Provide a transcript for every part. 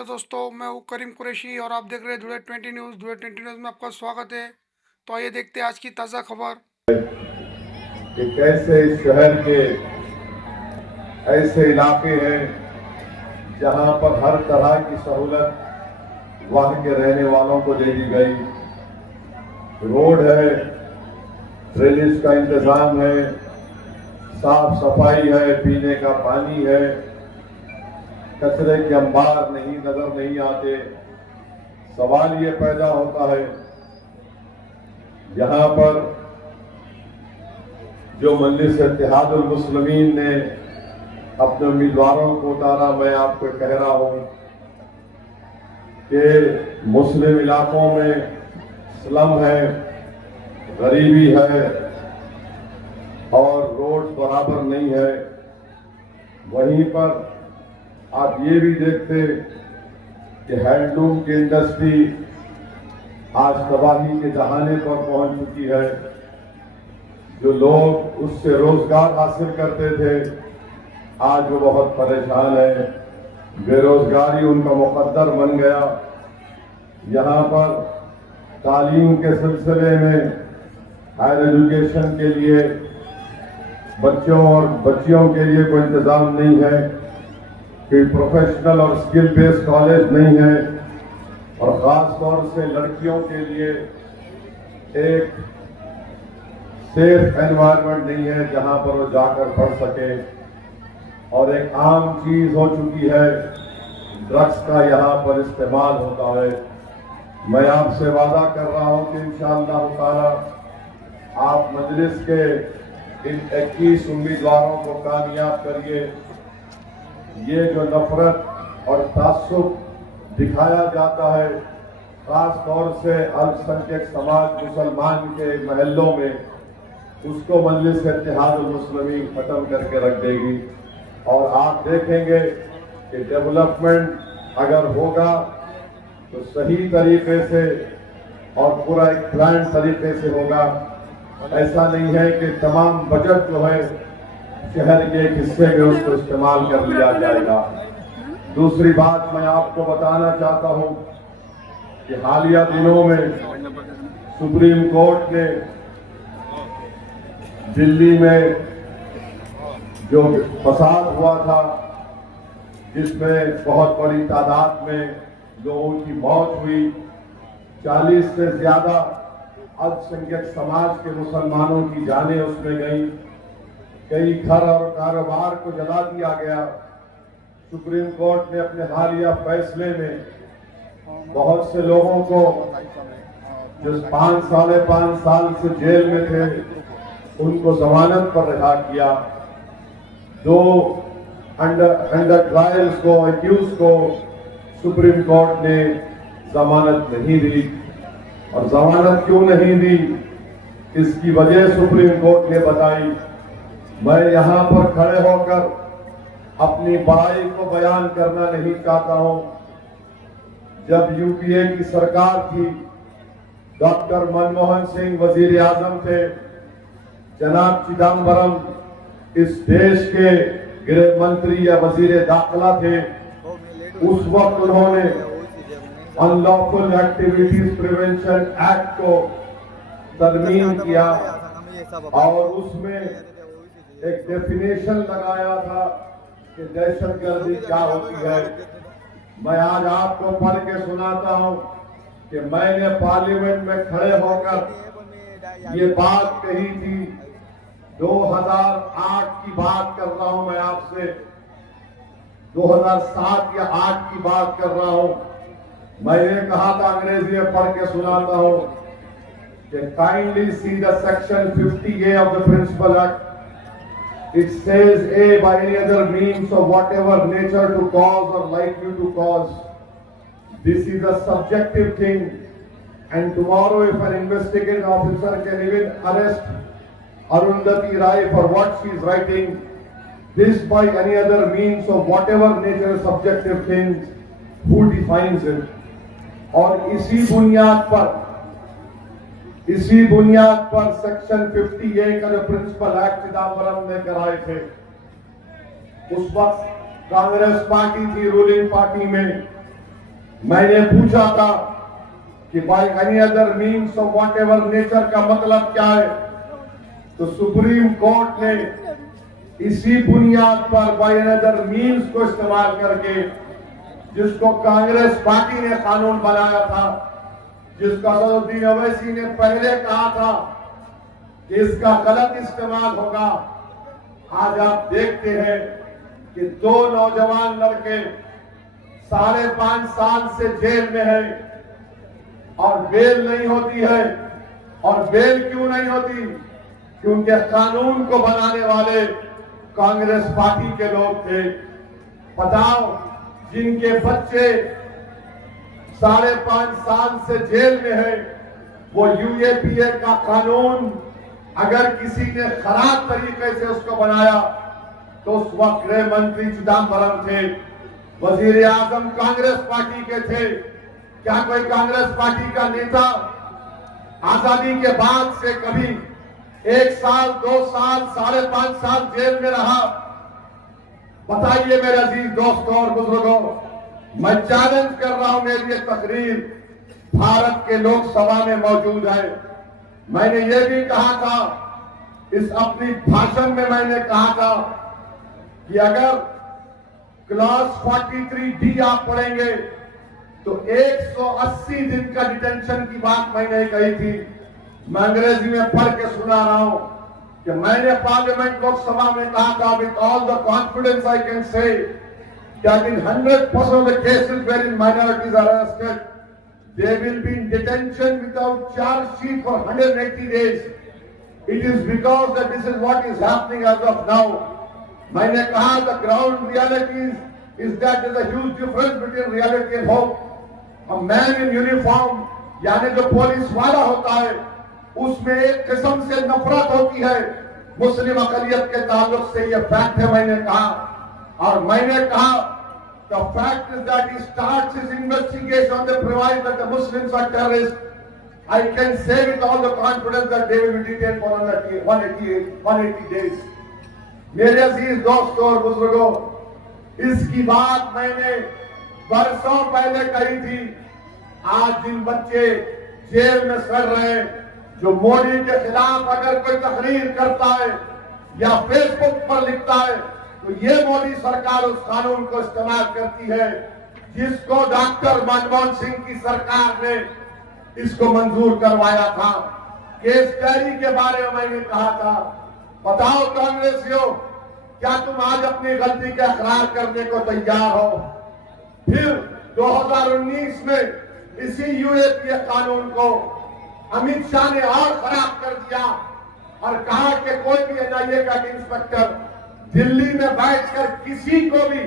Hello दोस्तों, मैं हूँ करीम कुरैशी और आप देख रहे हैं धुड़े 20 न्यूज़। धुड़े 20 न्यूज़ में आपका स्वागत है। तो आइए देखते हैं आज की ताज़ा खबर कि कैसे इस शहर के ऐसे इलाके हैं जहां पर हर तरह की सहूलत वहां के रहने वालों को दे दी गई। रोड है, ड्रेनेज का इंतजाम है, साफ सफाई है, पीने का पानी है, कचरे के अंबार नहीं नजर नहीं आते। सवाल ये पैदा होता है, यहां पर जो मजलिस इत्तेहादुल मुस्लिमीन ने अपने उम्मीदवारों को उतारा, मैं आपको कह रहा हूं कि मुस्लिम इलाकों में स्लम है, गरीबी है और रोड बराबर नहीं है। वहीं पर आप ये भी देखते कि हैंडलूम की इंडस्ट्री आज तबाही के दहाने पर पहुंच चुकी है। जो लोग उससे रोजगार हासिल करते थे, आज वो बहुत परेशान है। बेरोजगारी उनका मुकद्दर बन गया। यहाँ पर तालीम के सिलसिले में हायर एजुकेशन के लिए बच्चों और बच्चियों के लिए कोई इंतजाम नहीं है, कोई प्रोफेशनल और स्किल बेस्ड कॉलेज नहीं है और ख़ास तौर से लड़कियों के लिए एक सेफ एनवायरनमेंट नहीं है जहां पर वो जाकर पढ़ सके। और एक आम चीज हो चुकी है, ड्रग्स का यहाँ पर इस्तेमाल होता है। मैं आपसे वादा कर रहा हूं कि इंशाअल्लाह ताला आप मजलिस के इन 21 उम्मीदवारों को कामयाब करिए। ये जो नफरत और तासुब दिखाया जाता है, खास तौर से अल्पसंख्यक समाज मुसलमान के महलों में, उसको मजलिस इत्तेहादुल मुस्लिमीन खत्म करके रख देगी। और आप देखेंगे कि डेवलपमेंट अगर होगा तो सही तरीके से और पूरा एक प्लान तरीके से होगा। ऐसा नहीं है कि तमाम बजट जो है शहर के एक हिस्से में उसको इस्तेमाल कर लिया जाएगा। दूसरी बात मैं आपको बताना चाहता हूं कि हालिया दिनों में सुप्रीम कोर्ट ने दिल्ली में जो फसाद हुआ था, जिसमें बहुत बड़ी तादाद में लोगों की मौत हुई, 40 से ज्यादा अल्पसंख्यक समाज के मुसलमानों की जानें उसमें गई, कई घर और कारोबार को जला दिया गया। सुप्रीम कोर्ट ने अपने हालिया फैसले में बहुत से लोगों को जो 5 साढ़े 5 साल से जेल में थे, उनको जमानत पर रिहा किया। 2 अंडर ट्रायल्स को, एक्यूज को सुप्रीम कोर्ट ने जमानत नहीं दी। और जमानत क्यों नहीं दी, इसकी वजह सुप्रीम कोर्ट ने बताई। मैं यहां पर खड़े होकर अपनी बड़ाई को बयान करना नहीं चाहता हूं। जब यूपीए की सरकार थी, डॉक्टर मनमोहन सिंह वजीर आजम थे, जनाब चिदम्बरम इस देश के गृह मंत्री या वजीर दाखिला थे। उस वक्त उन्होंने अनलॉफुल एक्टिविटीज प्रिवेंशन एक्ट को तरमीम किया और उसमें एक डेफिनेशन लगाया था कि दहशतगर्दी क्या होती है। मैं आज आपको पढ़ के सुनाता हूं कि मैंने पार्लियामेंट में खड़े होकर ये बात कही थी। 2008 की बात कर रहा हूं मैं आपसे, 2007 या 8 की बात कर रहा हूं। मैंने कहा था, अंग्रेजी में पढ़ के सुनाता हूं कि kindly see the section 50A of the principal act. It says A by any other means of whatever nature to cause or likely to cause. This is a subjective thing, and tomorrow if an investigating officer can even arrest Arundhati Rai for what she is writing, this by any other means of whatever nature subjective things, who defines it? और इसी बुनियाद पर section 50A का जो principal act Chidambaram ने कराए थे, उस वक्त कांग्रेस पार्टी थी रूलिंग पार्टी में, मैंने पूछा था कि by any other means of what ever nature का मतलब क्या है, तो सुप्रीम कोर्ट ने इसी बुनियाद पर बाय एनी अदर मीन्स को इस्तेमाल करके, जिसको कांग्रेस पार्टी ने कानून बनाया था, जिसका असदुद्दीन ओवैसी ने पहले कहा था कि इसका गलत इस्तेमाल होगा, आज आप देखते हैं कि 2 नौजवान लड़के 5.5 साल से जेल में हैं और बेल नहीं होती है। और बेल क्यों नहीं होती? क्योंकि कानून को बनाने वाले कांग्रेस पार्टी के लोग थे। बताओ, जिनके बच्चे 5.5 साल से जेल में है, वो यूएपीए का कानून अगर किसी ने खराब तरीके से उसको बनाया तो उस वक्त गृह मंत्री चिदम्बरम थे, वजीर आजम कांग्रेस पार्टी के थे। क्या कोई कांग्रेस पार्टी का नेता आजादी के बाद से कभी 1 साल, 2 साल, 5.5 साल जेल में रहा? बताइए मेरे अजीज दोस्तों और बुजुर्गों, मैं चैलेंज कर रहा हूं, मेरी ये तकरीर भारत के लोकसभा में मौजूद है। मैंने ये भी कहा था, इस अपनी भाषण में मैंने कहा था कि अगर क्लॉज 43D आप पढ़ेंगे तो 180 दिन का डिटेंशन की बात मैंने कही थी। मैं अंग्रेजी में पढ़ के सुना रहा हूं कि मैंने पार्लियामेंट लोकसभा में कहा था, with all the confidence I can say, that in 100% of the cases wherein minorities are arrested, they will be in detention without charge sheet for 180 days. It is because that this is what is happening as of now. मैंने कहा the ground reality is that there is a huge difference between reality and hope. A man in uniform, यानी जो police वाला होता है, उसमें एक किस्म से नफरत होती है मुस्लिम अकलियत के ताल्लुक से। ये फैक्ट है, मैंने कहा। और मैंने कहा the fact is that he starts his investigation on the premise that the Muslims are terrorists. I can say with all the confidence that they will be detained for 180 days. मेरे अजीज दोस्तों और बुजुर्गों, इसकी बात मैंने बरसों पहले कही थी। आज जिन बच्चे जेल में सड़ रहे हैं, जो मोदी के खिलाफ अगर कोई तकरीर करता है या फेसबुक पर लिखता है, तो ये मोदी सरकार उस कानून को इस्तेमाल करती है जिसको डॉक्टर मनमोहन सिंह की सरकार ने इसको मंजूर करवाया था। केस डायरी के बारे में मैंने कहा था, बताओ कांग्रेसियों, क्या तुम आज अपनी गलती का इकरार करने को तैयार हो? फिर 2019 में इसी यूएपीए कानून को अमित शाह ने और खराब कर दिया और कहा कि कोई भी एनआईए का इंस्पेक्टर दिल्ली में बैठकर किसी को भी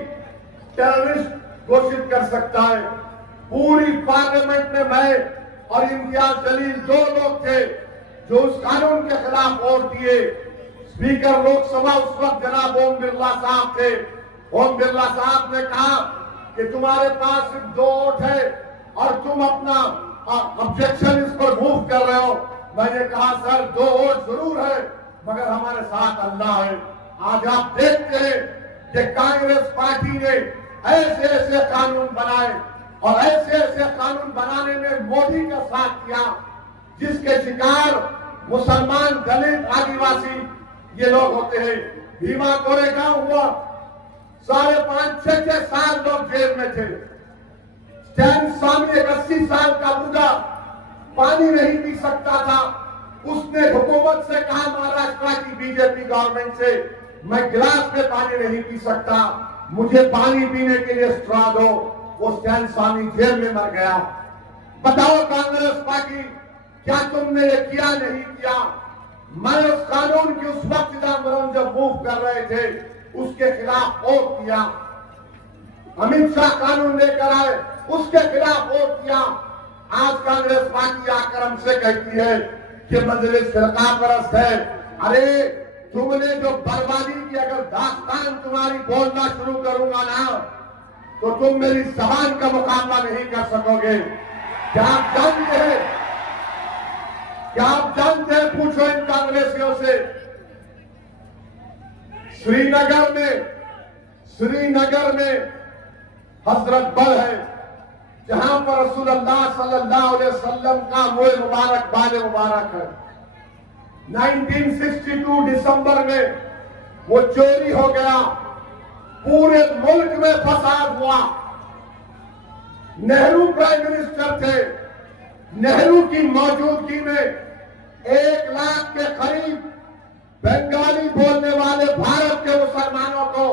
टेररिस्ट घोषित कर सकता है। पूरी पार्लियामेंट में मैं और इम्तियाज जलील 2 लोग थे जो उस कानून के खिलाफ वोट दिए। स्पीकर लोकसभा उस वक्त जनाब ओम बिरला साहब थे। ओम बिरला साहब ने कहा कि तुम्हारे पास सिर्फ 2 वोट है और तुम अपना ऑब्जेक्शन इस पर मूव कर रहे हो। मैंने कहा सर 2 वोट जरूर है, मगर हमारे साथ अल्लाह है। आज आप देखते हैं कि कांग्रेस पार्टी ने ऐसे ऐसे कानून बनाए और ऐसे ऐसे कानून बनाने में मोदी का साथ किया, जिसके शिकार मुसलमान, दलित, आदिवासी ये लोग होते हैं। भीमा कोरेगांव हुआ, 5.5-6 साल लोग जेल में थे। स्टैन स्वामी एक 80 साल का बूढ़ा पानी नहीं पी सकता था। उसने हुकूमत से कहा, महाराष्ट्र की बीजेपी गवर्नमेंट से, मैं गिलास में पानी नहीं पी सकता, मुझे पानी पीने के लिए स्ट्रॉ दो। वो स्टैन स्वामी जेल में मर गया। बताओ कांग्रेस पार्टी, क्या तुमने ये किया? नहीं किया। मैं उस कानून की उस वक्त चिदम्बरम जब मूव कर रहे थे उसके खिलाफ वोट किया। अमित शाह कानून लेकर आए, उसके खिलाफ वोट किया। आज कांग्रेस पार्टी आकर हमसे कहती है कि मजलिस फिरका परस्त है। अरे तुमने जो बर्बादी की अगर दास्तान तुम्हारी बोलना शुरू करूंगा ना, तो तुम मेरी जबान का मुकाबला नहीं कर सकोगे। क्या आप जानते हैं? क्या आप जानते हैं? पूछो इन कांग्रेसियों से। श्रीनगर में हजरत बल है, जहां पर रसूलुल्लाह सल्लल्लाहु अलैहि वसल्लम का मुए मुबारक बाल मुबारक है। 1962 दिसंबर में वो चोरी हो गया, पूरे मुल्क में फसाद हुआ। नेहरू प्राइम मिनिस्टर थे। नेहरू की मौजूदगी में 1 लाख के करीब बंगाली बोलने वाले भारत के मुसलमानों को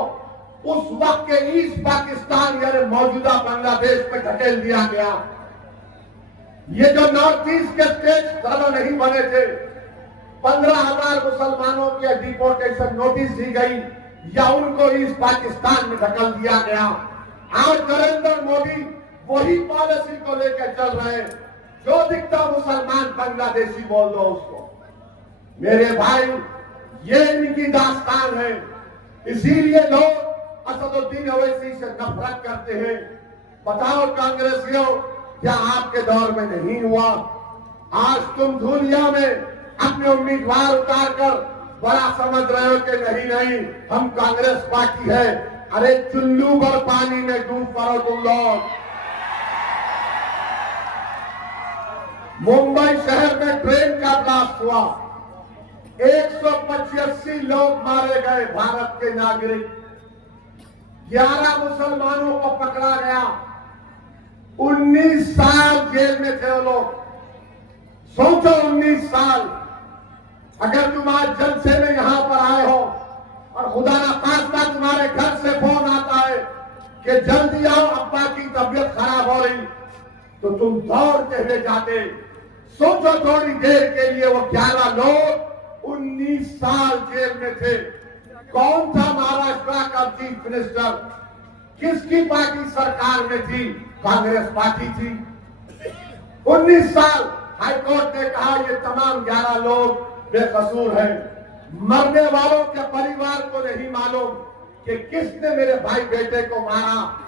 उस वक्त के ईस्ट पाकिस्तान यानी मौजूदा बांग्लादेश में धकेल दिया गया। ये जो नॉर्थ ईस्ट के स्टेट ज्यादा नहीं बने थे, 15,000 मुसलमानों की डिपोर्टेशन नोटिस दी गई या उनको ईस्ट पाकिस्तान में धकेल दिया गया। आज नरेंद्र मोदी वही पॉलिसी को लेकर चल रहे हैं। जो दिखता मुसलमान बांग्लादेशी बोल दो उसको। मेरे भाई, ये इनकी दास्तान है। इसीलिए लोग असदुद्दीन ओवैसी से नफरत करते हैं। बताओ कांग्रेसियों, क्या आपके दौर में नहीं हुआ? आज तुम दुनिया में अपने उम्मीदवार उतार कर बड़ा समझ रहे हो कि नहीं हम कांग्रेस पार्टी है। अरे चुल्लू भर पानी में डूब पड़ो तुम लोग। मुंबई शहर में ट्रेन का ब्लास्ट हुआ, 185 लोग मारे गए, भारत के नागरिक। 11 मुसलमानों को पकड़ा गया, 19 साल जेल में थे वो लोग। सोचो 19 साल। अगर तुम आज जलसे में यहां पर आए हो और खुदा ना खास्ता तुम्हारे घर से फोन आता है कि जल्दी आओ, अब्बा की तबीयत खराब हो रही, तो तुम दौड़ते हुए जाते। सोचो थोड़ी देर के लिए वो 11 लोग 19 साल जेल में थे। कौन था महाराष्ट्र का चीफ मिनिस्टर? किसकी पार्टी सरकार में थी? कांग्रेस पार्टी थी। 19 साल हाईकोर्ट ने कहा ये तमाम 11 लोग बेकसूर हैं। मरने वालों के परिवार को नहीं मालूम कि किसने मेरे भाई बेटे को मारा।